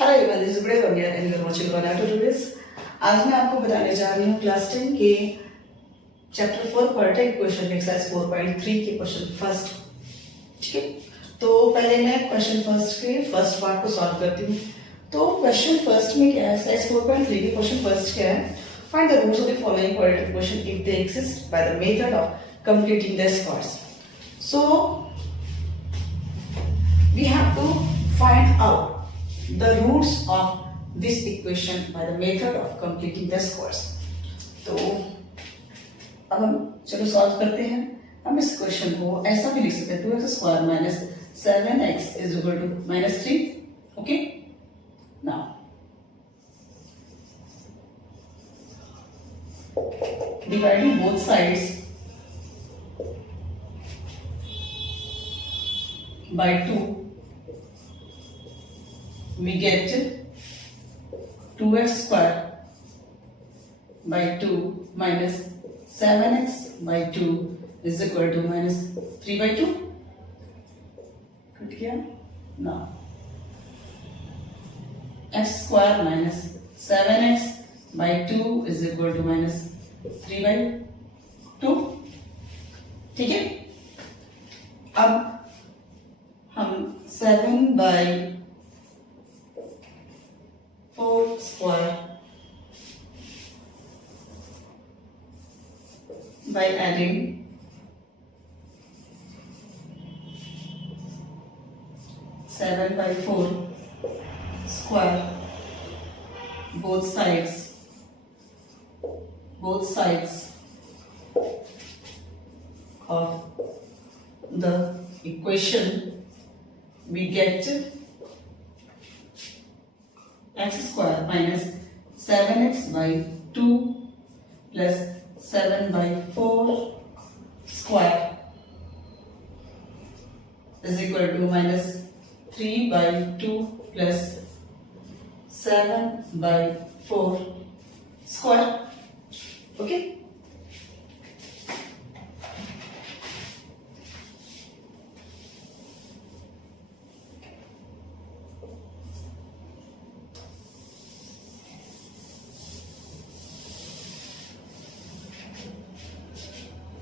Hello everyone, this is good Ramya and you are watching Ronaldo today's. आज मैं आपको बताने जा रही हूँ क्लास 10 के चैप्टर 4 पार्ट इक्वेशन एक्सरसाइज 4.3 के क्वेश्चन फर्स्ट। ठीक है, तो पहले मैं क्वेश्चन फर्स्ट के फर्स्ट पार्ट को सॉल्व करती हूँ। तो क्वेश्चन फर्स्ट में क्या है, एक्सरसाइज 4.3 के क्वेश्चन फर्स्ट क्या है, find the roots of the following quadratic equation if they exist by the method of completing the squares. So we have to find out the roots of this equation by the method of completing the squares। तो अब हम चलो सॉल्व करते हैं। हम इस क्वेश्चन को ऐसा भी लिख सकते हैं, 2x square minus 7x is equal to -3। Okay, now dividing both sides by 2 we get 2x square by 2 minus 7x by 2 is equal to minus 3 by 2। कट गया ना, x square minus 7x by 2 is equal to minus 3 by 2। ठीक है, अब हम 7 by 4 square by adding 7 by 4 square both sides of the equation we get x square minus 7x by 2 plus 7 by 4 square is equal to minus 3 by 2 plus 7 by 4 square। okay,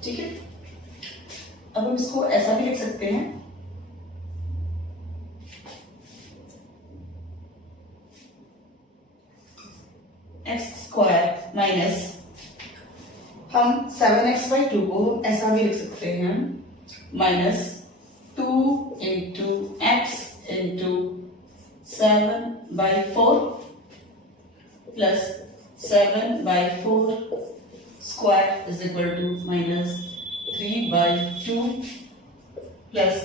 ठीक है, अब हम इसको ऐसा भी लिख सकते हैं, एक्स स्क्वायर माइनस, हम 7x by 2 को ऐसा भी लिख सकते हैं, माइनस 2 इंटू एक्स इंटू 7 by 4 प्लस 7 by 4 square is equal to minus 3 by 2 plus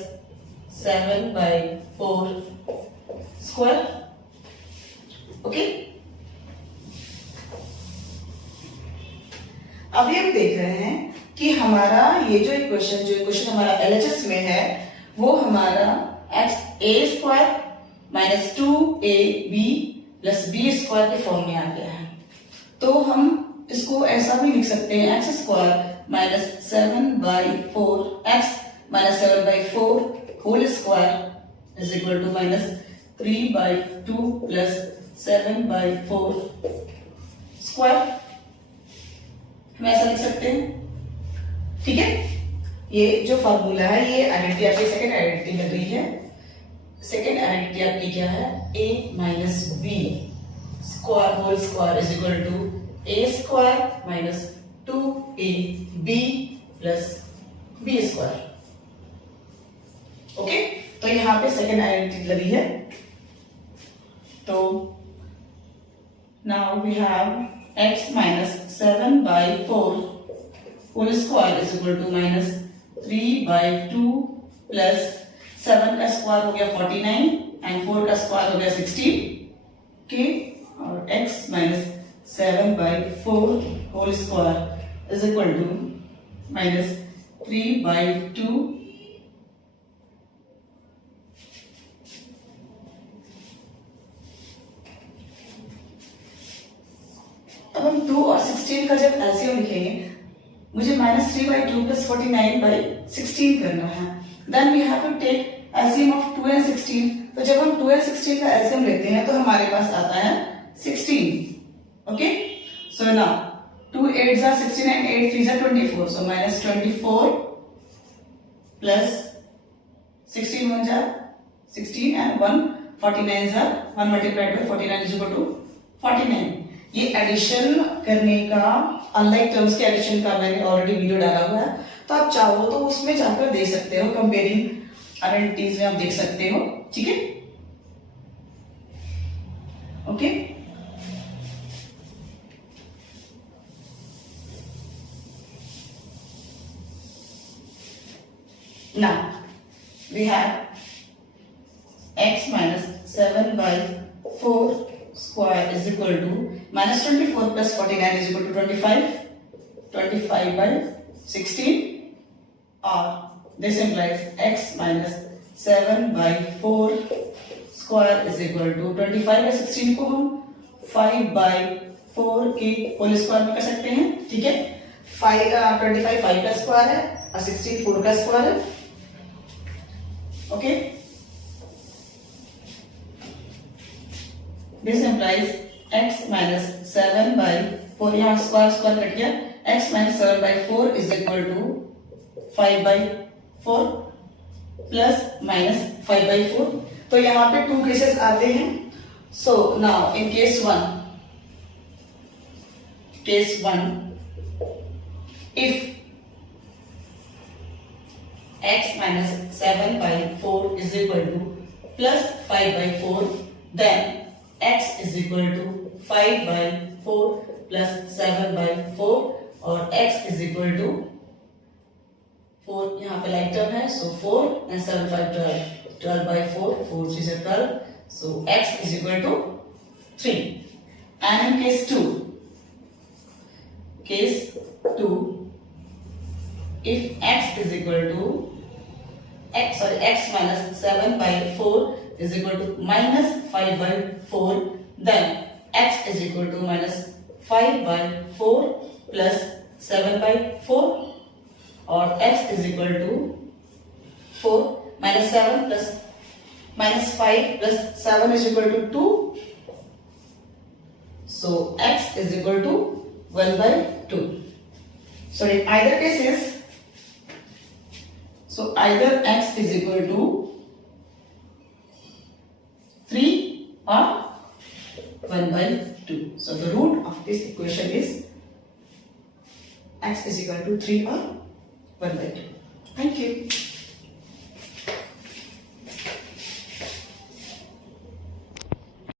7 by 4 square। ओके, अभी हम देख रहे हैं कि हमारा ये जो इक्वेशन हमारा LHS में है वो हमारा x a square minus 2ab plus b square के फॉर्म में आ गया है। तो हम इसको ऐसा भी लिख सकते हैं, x square minus 7 by 4 x minus 7 by 4 whole square is equal to minus 3 by 2 plus 7 by 4 square. हम ऐसा लिख सकते हैं। ठीक है, ये जो फॉर्मूला है ये आइडेंटिटी आपकी सेकेंड आइडेंटिटी लग रही है। सेकेंड आइडेंटिटी आपकी क्या है, a minus b square whole square is equal to a square minus 2ab plus b square. Okay, तो यहां पे सेकेंड आइडेंटिटी लगी है। तो now we have x minus 7 by 4 whole square is equal to minus 3 by 2 plus 7 का स्क्वायर हो गया 49 एंड 4 का स्क्वायर हो गया 16। ओके, और x minus 7 by 4 whole square is equal to minus 3 by 2 अब हम 2 और 16 का जब एलसीएम लिखेंगे, मुझे माइनस 3 by 2 plus 49 by 16 करना है। Then we have to take LCM of 2 and 16। तो जब हम 2 12 16 का एलसीएम लेते हैं तो हमारे पास आता है 16. Okay, so now 2 8s are 16 and 8 3s are 24. So minus 24 plus 16 1s are 16 and 1 49s are 1 multiplied by 49 is equal to 49. ये एडिशन करने का, अनलाइक टर्म्स के एडिशन का मैंने ऑलरेडी वीडियो डाला हुआ है, तो आप चाहो तो उसमें जाकर देख सकते हो, कंपेयरिंग आइडेंटिटीज में आप देख सकते हो. ठीक है, okay. Now we have x minus 7 by 4 square is equal to minus 24 plus 49 is equal to 25. 25 by 16, or this implies x minus 7 by 4 square is equal to 25 by 16 को हम 5 by 4 के होल स्क्वायर में कर सकते हैं. ठीक है, 25 5 का स्क्वायर है और 16 4 का स्क्वायर है. Okay, this implies x minus 7 by 4, यहाँ स्क्वायर स्क्वायर कट गया, x minus 7 by 4 is equal to 5 by 4 plus minus 5 by 4. तो यहाँ पे 2 केसेस आते हैं. So now in case 1 if x minus 7 by 4 is equal to plus 5 by 4, then x is equal to 5 by 4 plus 7 by 4, और x is equal to 4, यहाँ पे like term है, so 4 and 7 5 12, 12 by 4, 4 3 से 12, so x is equal to 3. And in case 2, if x is equal to x minus 7 by 4 is equal to minus 5 by 4, then x is equal to minus 5 by 4 plus 7 by 4, or x is equal to 4 minus 7 plus minus 5 plus 7 is equal to 2, so x is equal to 1 by 2. So in either cases, so either x is equal to 3 or 1 by 2. So the root of this equation is x is equal to 3 or 1 by 2. Thank you.